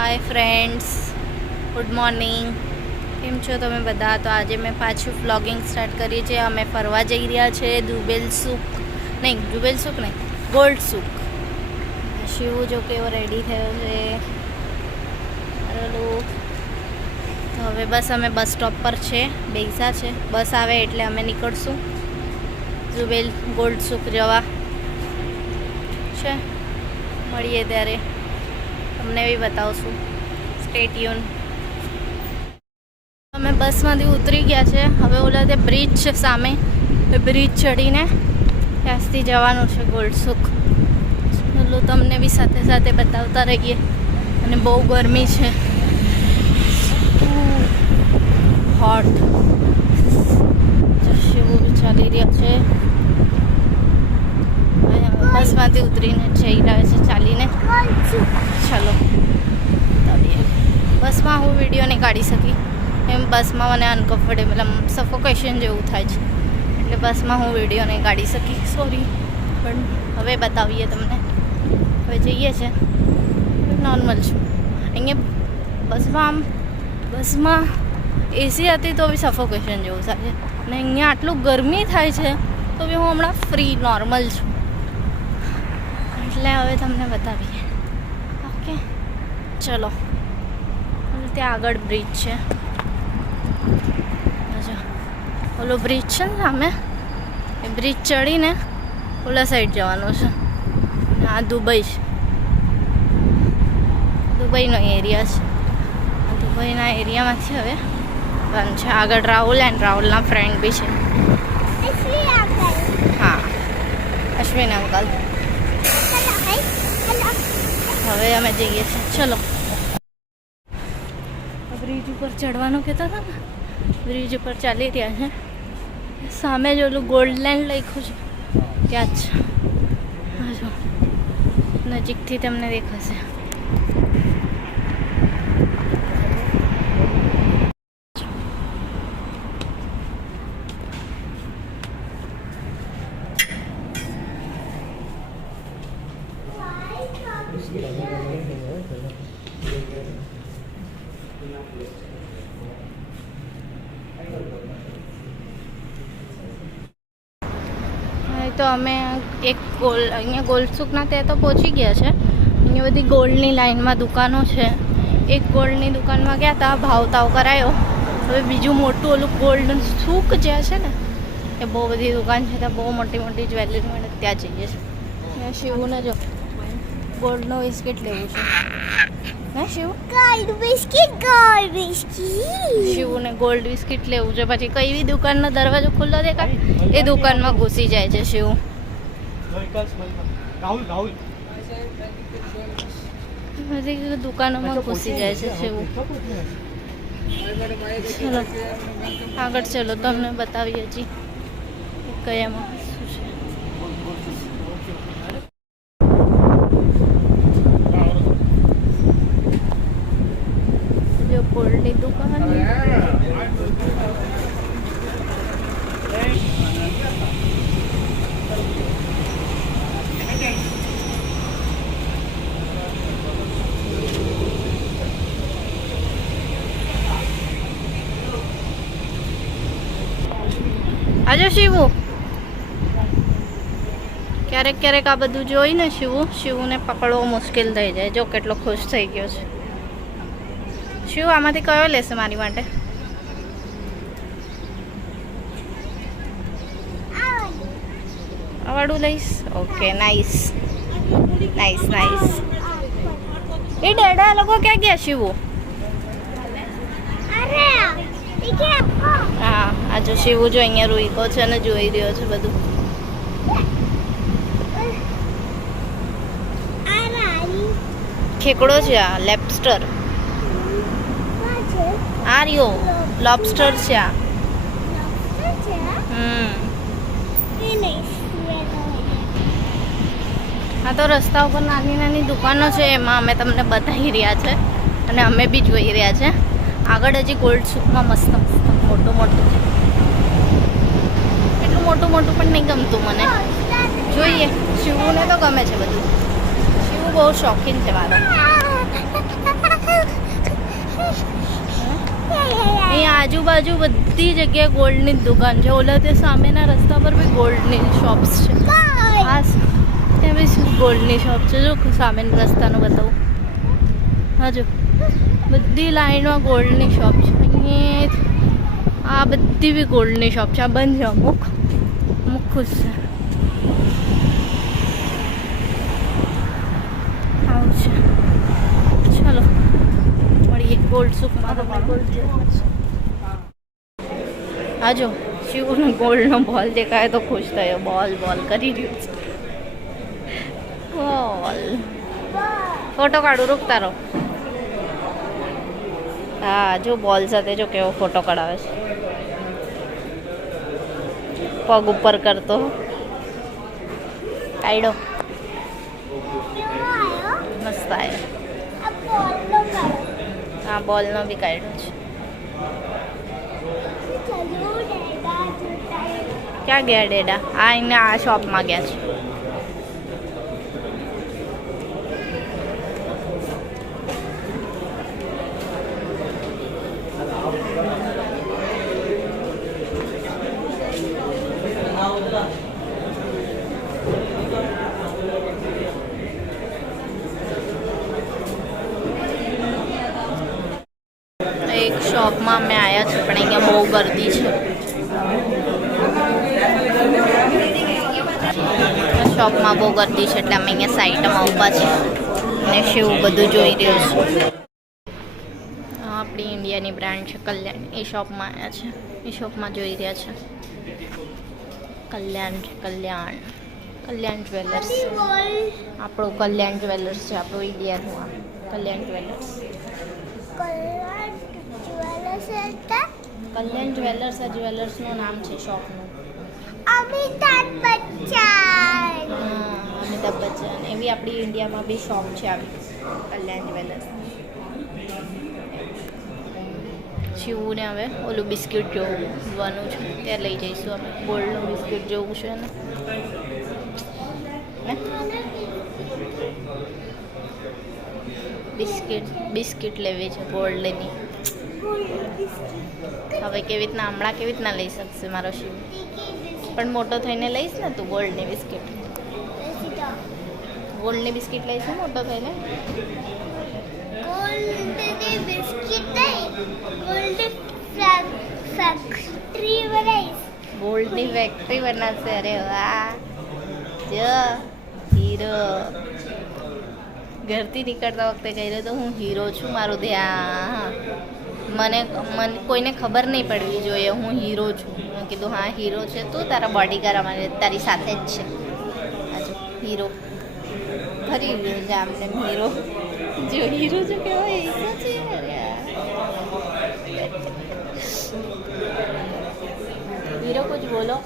Hi friends, good morning. કેમ છો તમે બધા? તો આજે મેં પાછું વ્લોગિંગ સ્ટાર્ટ કરીએ છીએ. અમે ફરવા જઈ રહ્યા છે જુબેલ સૂક નહીં, ગોલ્ડ સૂક. શિવ જો કેવો રેડી થયો છે. તો હવે બસ અમે બસ સ્ટોપ પર છે, બેસા છે. બસ આવે એટલે અમે નીકળશું જુબેલ ગોલ્ડ સૂક જવા છે. મળીએ ત્યારે તમને બી બતાવશું. Stay tune. અમે બસમાંથી ઉતરી ગયા છે. હવે ઓલા તે બ્રિજ છે સામે, એ બ્રિજ ચડીને ત્યાંથી જવાનું છે ગોલ્ડ સૂક. ચલો તમને બી સાથે સાથે બતાવતા રહીએ. અને બહુ ગરમી છે, હોટ. શિવ ચાલી રહ્યા છે. બસમાંથી ઉતરીને જઈ રહ્યા છે ચાલીને. ચાલો બસમાં હું વિડીયો નહીં કાઢી શકી, એમ બસમાં મને અનકમ્ફર્ટેબલ સફોકેશન જેવું થાય છે, એટલે બસમાં હું વિડીયો નહીં કાઢી શકી, સોરી. પણ હવે બતાવીએ તમને. હવે જઈએ છે નોર્મલ છું. અહીંયા બસમાં એસી હતી તો બી સફોકેશન જેવું થાય છે, અને અહીંયા આટલું ગરમી થાય છે તો બી હું હમણાં ફ્રી નોર્મલ છું. એટલે હવે તમને બતાવીએ. ઓકે ચલો. ત્યાં આગળ બ્રિજ છે. ઓલો બ્રિજ છે ને સામે, એ બ્રિજ ચડીને ઓલા સાઈડ જવાનું છે. આ દુબઈ છે, દુબઈનો એરિયા છે. દુબઈના એરિયામાંથી હવે બંધ છે. આગળ રાહુલ એન્ડ રાહુલના ફ્રેન્ડ બી છે. હા, અશ્વિન અંકલ. હવે અમે જઈએ છીએ. ચલો. બ્રિજ ઉપર ચડવાનું કહેતા હતા ને, બ્રિજ ઉપર ચાલી રહ્યા છે. સામે જ ઓલું ગોલ્ડલેન્ડ લખ્યું છે, ત્યાં જ જો નજીકથી તમને દેખાશે. તો અમે અહીંયા ગોલ્ડ સૂકના ત્યાં તો પહોંચી ગયા છે. અહીંયા બધી ગોલ્ડની લાઈનમાં દુકાનો છે. એક ગોલ્ડની દુકાનમાં ગયા હતા, ભાવતાવ કરાયો. હવે બીજું મોટું ઓલું ગોલ્ડ સૂક જ્યાં છે ને, એ બહુ બધી દુકાન છે. ત્યાં બહુ મોટી મોટી જ્વેલરી મળે, ત્યાં જઈએ છીએ. ત્યાં શિવને જો ગોલ્ડનો બિસ્કિટ લેવું છે. હે શિવ? શિવને ગોલ્ડ બિસ્કિટ લેવું છે. પછી કઈ બી દુકાનનો દરવાજો ખુલ્લો દેખાય એ દુકાનમાં ઘૂસી જાય છે શિવ. બધી દુકાનોમાં ઘૂસી જાય છે શિવ. ચલો આગળ ચલો, તમને બતાવીએ હજી કયામાં શું છે. જો ગોલ્ડની દુકાન. આજો શિવુ. ક્યારેક ક્યારેક આ બધું જોઈને શિવુને પકડવો મુશ્કેલ થઈ જાય. જો કેટલો ખુશ થઈ ગયો છે શિવ. આમાંથી કયો લેશે મારી માટે? આવાડું લઈશ. Okay, nice nice nice. એ ડેડા લોકો ક્યાં ગયા શિવુ? હા, આ જો શિવુ જો અહીંયા રૂઈકો છે ને જોઈ રહ્યો છે બધું. ખેકડો છે આ, લેબ્સ્ટર. આ રહ્યો લોબસ્ટર છે આ. આ તો રસ્તા ઉપર નાની નાની દુકાનો છે, એમાં અમે તમને બતાવી રહ્યા છે અને અમે બી જોઈ રહ્યા છે. આગળ હજી ગોલ્ડ સૂકમાં મસ્ત મસ્ત મોટું મોટું છે. એટલું મોટું મોટું પણ નહીં ગમતું મને. જોઈએ, શિવુને તો ગમે છે બધું. શિવ બહુ શોખીન છે મારો. બાજુ બધી જગ્યાએ ગોલ્ડની જ દુકાન છે. ઓલા તે સામેના રસ્તા પર બી ગોલ્ડની શોપ્સ છે. હા ત્યાં બી ગોલ્ડની શોપ છે. જો સામેના રસ્તાનું બતાવું. હા જો બધી લાઈનમાં ગોલ્ડની શોપ છે. અહીંયા આ બધી બી ગોલ્ડની શોપ છે. આ બંધ છે અમુક ખુશ છે. આવું છે. ચાલો મળીએ ગોલ્ડ સુકમાં. હા જો શિવનો ગોલ્ડનો બોલ દેખાય તો ખુશ થયો. બોલ કરી રહ્યો છે. બોલ ફોટો કાઢું રૂકતા રહો. હા જો બોલ સાથે જો કેવો ફોટો કઢાવે છે. પગ ઉપર કરતો કાઢ્યો. મસ્ત આવ્યો. હા બોલનો બી કાઢ્યો છે. ક્યાં ગયા ડેડા? એને આ શોપમાં ગયા છે. એક શોપમાં અમે આવ્યા છીએ પણ અહીંયા બહુ ગર્દી છે. શોપમાં બહુ ગર્દી છે એટલે અમે અહીંયા સાઈડમાં ઊભા છીએ અને શિવ બધું જોઈ રહ્યો છે. આપણી ઇન્ડિયાની બ્રાન્ડ છે કલ્યાણ. એ શોપમાં આવ્યા છે. એ શોપમાં જોઈ રહ્યા છે. કલ્યાણ જ્વેલર્સ. આપણું કલ્યાણ જ્વેલર્સ છે. આપણું ઇન્ડિયાનું આ કલ્યાણ જ્વેલર્સ. કલ્યાણ જ્વેલર્સ આ જ્વેલર્સનું નામ છે શોપનું. અમિતાભ બચ્ચન એવી આપણી ઇન્ડિયામાં બી શોપ છે આવી કલ્યાણ જ્વેલર્સ. શિવને હવે ઓલું બિસ્કિટ જોવાનું છે ત્યાં લઈ જઈશું અમે. ગોલ્ડનું બિસ્કિટ જોવું છે ને. બિસ્કિટ લેવી છે ગોલ્ડની. હવે કેવી રીતના લઈ શકશે મારો શિવ? પણ મોટો થઈને લઈશ ને તું ગોલ્ડની બિસ્કિટ? ગોલ્ડની બિસ્કિટ લઈશું મોટો થઈને? ગોલ્ડની ફેક્ટરી બનાવશે. અરે વાહ જો હીરો. ઘરથી નીકળતા વખતે કહી રહ્યો તો હું હીરો છું. મારું ધ્યાન મને કોઈને ખબર નહીં પડવી જોઈએ હું હીરો છું. મેં કીધું હા હીરો છે તું. તારા બોડીગાર્ડ અમારે તારી સાથે જ છે. હજુ હીરો ફરી રહ્યો છે આમને હીરો. જો હીરો જો કહેવાય એ છે. हीरो कुछ बोलो.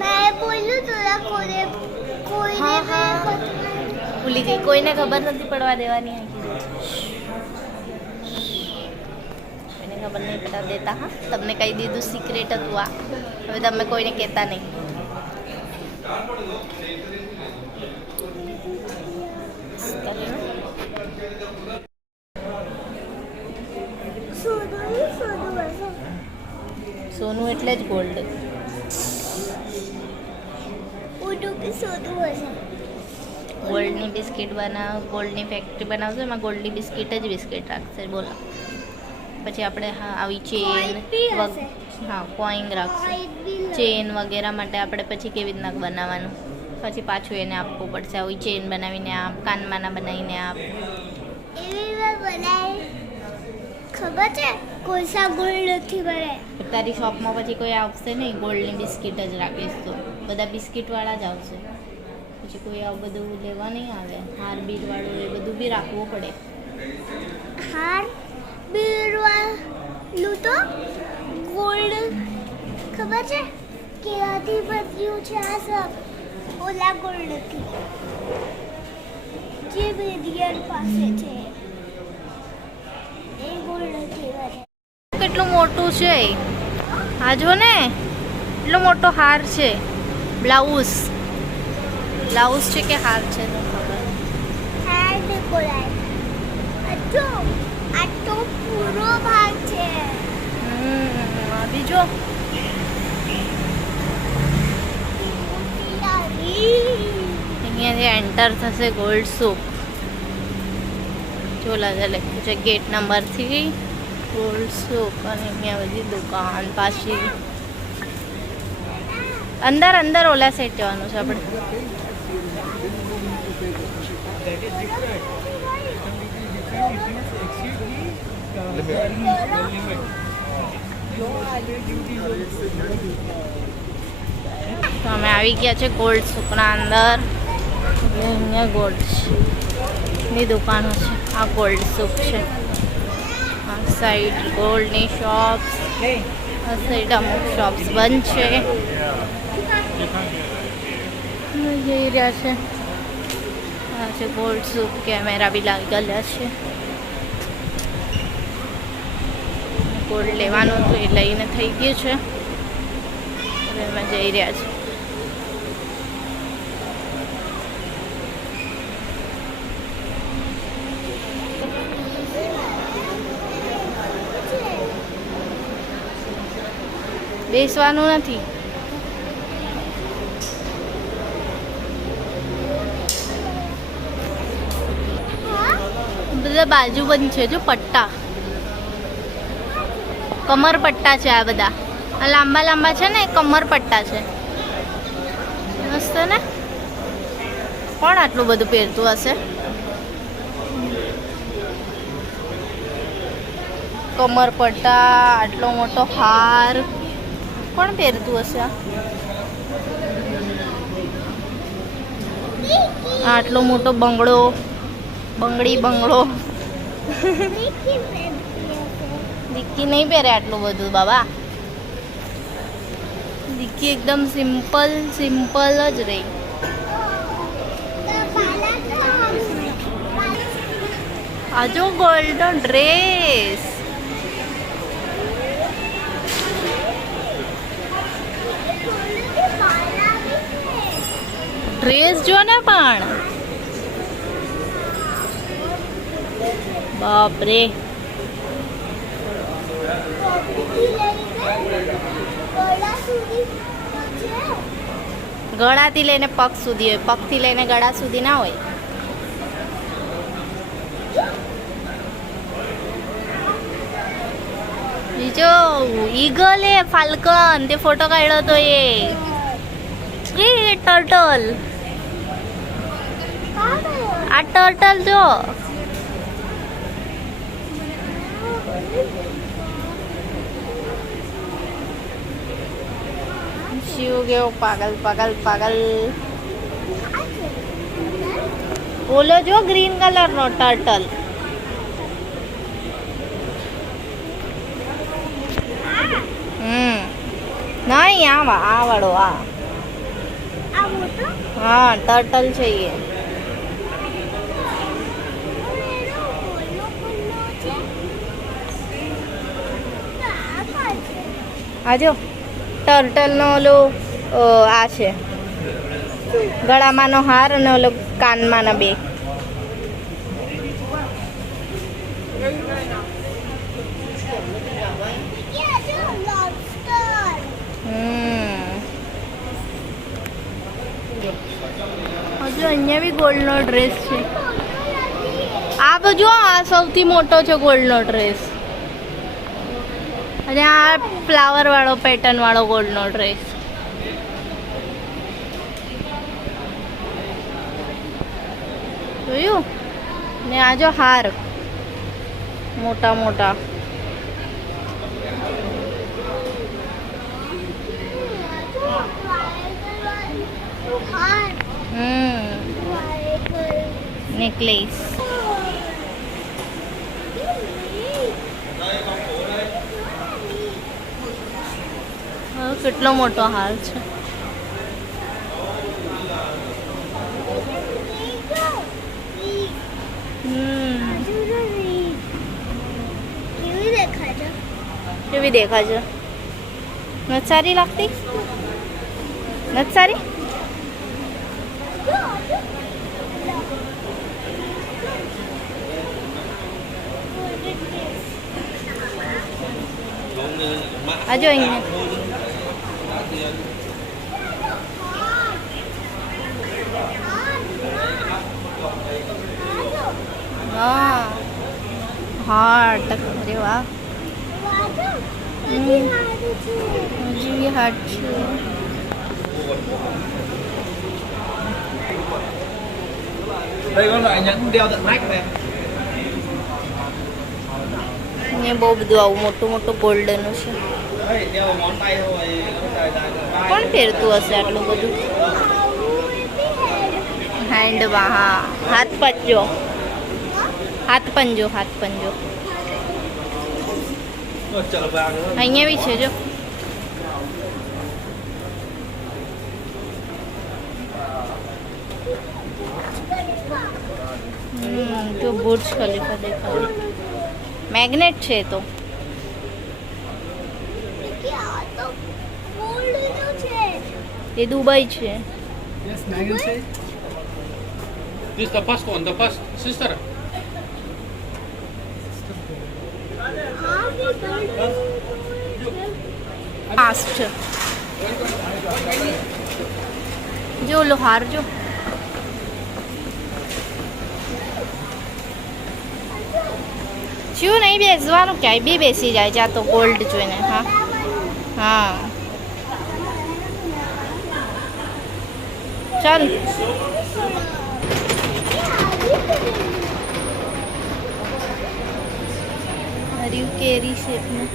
मैं बोलूं थोड़ा कोई हाँ ભૂલી ગઈ. કોઈને ખબર નથી પડવા દેવાની. કોઈને ખબર નહીં પડવા દેતા. હા તમને કહી દીધું સિક્રેટ હતું આ. હવે તમે કોઈને કહેતા નહીં. સોનું એટલે જ ગોલ્ડ. ગોલ્ડની બિસ્કિટ ગોલ્ડની ફેક્ટરી બનાવશે. એમાં ગોલ્ડની બિસ્કિટ જ બિસ્કિટ રાખશે. બોલો પછી આપણે આવી ચેન હા કોઈન રાખશે. ચેન વગેરે માટે આપણે પછી કેવી રીતના બનાવવાનું? પછી પાછું એને આપવું પડશે. આવી ચેન બનાવીને આપ, કાનમાંના બનાવીને આપ. ખબર છે કોઈસા ગોલ્ડ નથી બને. તારી શોપમાં પછી કોઈ આવશે નહીં. ગોલ્ડની બિસ્કિટ જ રાખીશ તો બધા બિસ્કિટવાળા જ આવશે. પછી કોઈ આવું બધું લેવા નહીં આવે. હાર બીરવાળું એ બધું બી રાખવું પડે. હાર બીરવાળું તો ગોલ્ડ ખબર છે કેવાથી બન્યું છે આ સબ? ઓલા ગોલ્ડથી જે બેરિયર પાસે છે. કેટલું મોટું છે આ જો ને. એટલો મોટો હાર છે. બ્લાઉઝ છે કે હાર છે? તો ખબર હાર ડેકોરાય. આ તો જો અહીંયાથી એન્ટર થશે ગોલ્ડ સૂક. ચોલા લખ્યું છે ગેટ નંબર 3 ગોલ્ડ સૂક. અને અહીંયા બધી દુકાન પાછી અંદર અંદર ઓલા સાઈડ જવાનું છે આપણે. તો અમે આવી ગયા છે ગોલ્ડ સૂકના અંદર. અહીંયા ગોલ્ડની દુકાનો છે. આ ગોલ્ડ સૂક છે. આ સાઈડ ગોલ્ડની શોપ્સ, આ સાઈડ અમુક શોપ્સ બંધ છે. જઈ રહ્યા છે. આ છે ગોલ્ડ સૂક. કેમેરા બી લાગેલા છે. ગોલ્ડ લેવાનું હતું એ લઈને થઈ ગયું છે. હવે અમે જઈ રહ્યા છે. બેસવાનું નથી. બધા બાજુ બંધ છે. જો પટ્ટા, કમર પટ્ટા છે. આ બધા આ લાંબા લાંબા છે ને, કમર પટ્ટા છે. મસ્ત ને. કોણ આટલું બધું પહેરતું હશે? કમર પટ્ટા, આટલો મોટો હાર કોણ પહેરતું હશે? આટલો મોટો બંગડો, બંગડો. દિક્કી નહીં પહેરે આટલું બધું બાબા. દિક્કી એકદમ સિમ્પલ જ રહી. આ જો ગોલ્ડન ડ્રેસ. ડ્રેસ જો ને પણ બાપરે. ગળાથી લઈને પગ સુધી હોય, પગથી લઈને ગળા સુધી ના હોય. બીજો ઈગલ એ ફાલ્કન તે ફોટો કાઢ્યો તો એ ટર્ટલ. આ ટર્ટલ જો. શિવ કેવો પાગલ. ઓલો જો ગ્રીન કલર નો ટર્ટલ. નહીં આ વાળો. હા ટર્ટલ છે એ. આજો ટર્ટલ નો ઓલો આ છે ગળામાંનો હાર અને ઓલો કાનમાંના બે. હજુ અહીંયા બી ગોલ્ડનો ડ્રેસ છે. આ બધું આ સૌથી મોટો છે ગોલ્ડનો ડ્રેસ. અને આ ફ્લાવર વાળો પેટર્ન વાળો ગોલ્ડનો ડ્રેસ. જોયું ને? આ જો હાર મોટા. નેકલેસ. કેટલો મોટો હાર છે. કેવી દેખાય છે? નથી સારી લાગતી? નથી સારી? આજો અહીંયા હા હાર્ટ અરે વાહ હજી હાર્ટ છે Đây có loại nhẫn đeo tận nách này. અહીંયા બહુ બધું આવું મોટું મોટું ગોલ્ડનું છે Đây, đeo ngón tay thôi. Dài dài dài. કોણ પહેરતું હશે આટલું બધું હેન્ડમાં હા હાથ પંજો હાથ પંજો Chợ vàng nữa. અહીંયા બી છે જો જો બુર્જ ખલીફા દેખાય મેગ્નેટ છે એ તો એ દુબઈ છે Yes, magnet say. This the first one, the first sister. Fast જો લોહાર જો શું નહીં બેસવાનું ક્યાંય બી બેસી જાય છે આ તો ગોલ્ડ જોઈને હા હા ચાલ હર્યું કેરી શેપનું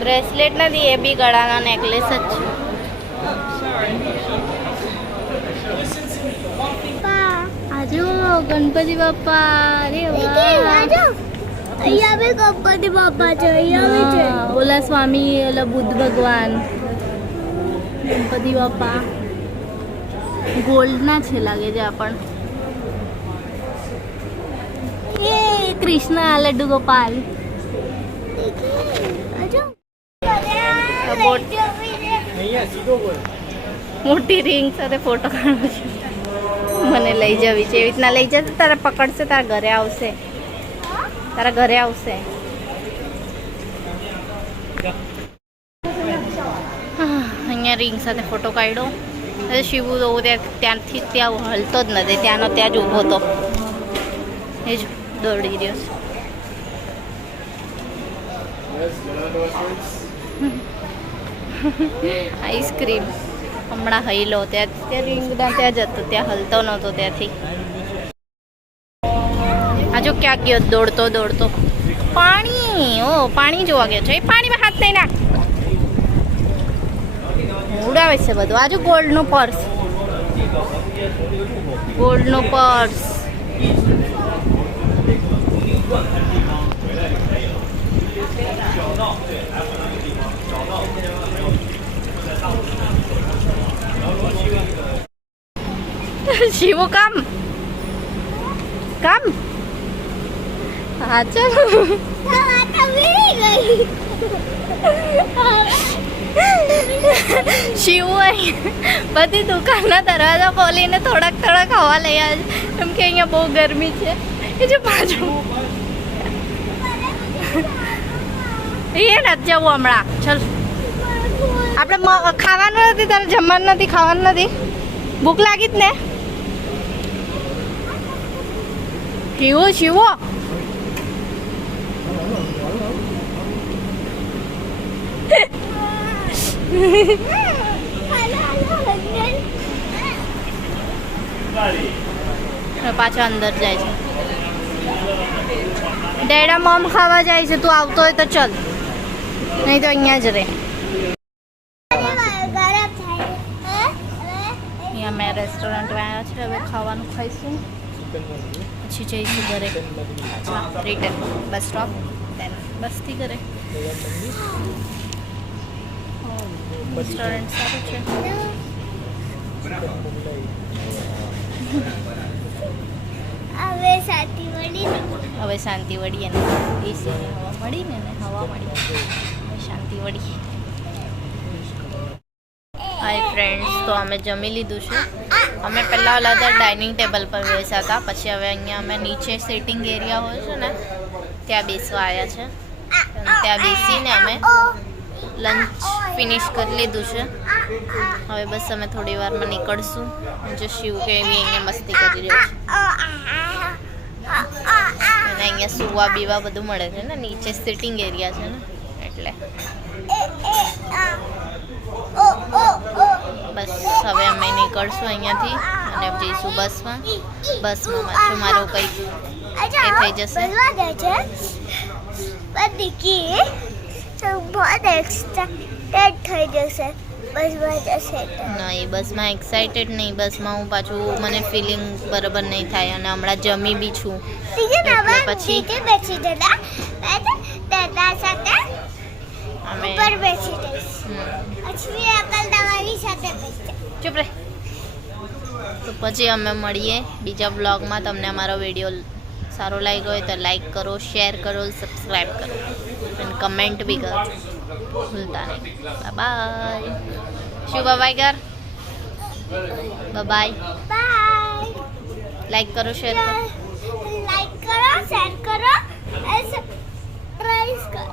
બ્રેસલેટ નથી એ બી ગળાના નેકલેસ જ છે આજો ગણપતિ બાપા અરે વાહ અહીંયા બી ગણપતિ બાપા છે અહીંયા બી છે ઓલા સ્વામી ઓલા બુદ્ધ ભગવાન ગણપતિ બાપા ગોલ્ડના છે લાગે છે આપણ એ કૃષ્ણ લડ્ડુ ગોપાલ મોટી રિંગ સાથે ફોટો કાઢવો છે મને લઈ જવી છે એવી રીતના લઈ જશે તારે પકડશે તારા ઘરે આવશે અહીંયા રિંગ સાથે ફોટો કાઢ્યો અરે શિવું તો ત્યાંથી ત્યાં હલતો જ નથી ત્યાંનો ત્યાં જ ઊભો હતો એ જ દોડી રહ્યો છે આઈસ્ક્રીમ હમણાં હઈલો ત્યાં રીંગણા ત્યાં જ હતો ત્યાં હલતો નહોતો ત્યાંથી આ જો ક્યાં ગયો દોડતો પાણી પાણી જોવા ગયો છે એ પાણીમાં હાથ નહીં નાખ ઉડાવે છે બધું આજુ ગોલ્ડનું પર્સ શિવો કામ હા ચાલો શિવ બધી દુકાનના દરવાજા ખોલીને થોડાક હવા લઈ આવે કેમ કે અહીંયા બહુ ગરમી છે એ જો પાછું એ નથી જવું હમણાં ચલ આપણે ખાવાનું નથી તારે જમવાનું નથી ખાવાનું નથી ભૂખ લાગી જ ને શિવો પાછો અંદર જાય છે ડેડા મોમ ખાવા જાય છે તું આવતો હોય તો ચલ નહીં તો અહીંયા જ રહે અહીંયા મેં રેસ્ટોરન્ટમાં આવ્યા છે હવે ખાવાનું ખાઈશું પછી જઈશું ઘરે અચ્છા રિટર્ન બસ સ્ટોપ દેન બસથી ઘરે રેસ્ટોરન્ટ સારું છે હવે શાંતિ વળી અને એસીની હવા મળી ને હવા મળી શાંતિ વળી હાય ફ્રેન્ડ્સ તો અમે જમી લીધું છે અમે પહેલાં ઓલા હતા ડાઇનિંગ ટેબલ પર બેસ્યા હતા, પછી હવે અહીંયા અમે નીચે સિટિંગ એરિયા હોય છે ને ત્યાં બેસવા આવ્યા છે. અને ત્યાં બેસીને અમે લંચ ફિનિશ કરી લીધું છે. હવે બસ અમે થોડી વારમાં નીકળશું. જો શિવ કે એવી અહીંયા મસ્તી કરી રહ્યો છે. અને અહીંયા સુવા બીવા બધું મળે છે ને, નીચે સિટિંગ એરિયા છે ને એટલે. બસ હવે અમે નીકળશું અહીંયાથી અને જઈશું બસમાં. બસમાં પાછું મારો કંઈક એ થઈ જશે. बहुत एक्साइटेड થઈ જશે બસમાં જશે ના એ બસમાં એક્સાઇટેડ નહીં, બસમાં હું પાછું મને ફિલિંગ બરાબર નહીં થાય અને હમણાં જમી બી છું એટલે પછી બેસી જતા દાદા સાથે અમે ઉપર બેસી જઈશ. પછી અકલ તમારી સાથે બેસશે. ચૂપ રહે. તો પછી અમે મળીએ બીજા બ્લોગમાં. તમને અમારો વિડીયો સારો લાગ્યો હોય તો લાઈક કરો, શેર કરો, સબસ્ક્રાઈબ કરો અને કમેન્ટ બી કરો, ભૂલતા નહીં. બાય. શું બાય કર? બાય. બાય. લાઈક કરો, શેર કરો. લાઈક કરો, શેર કરો, સબસ્ક્રાઇબ કરો.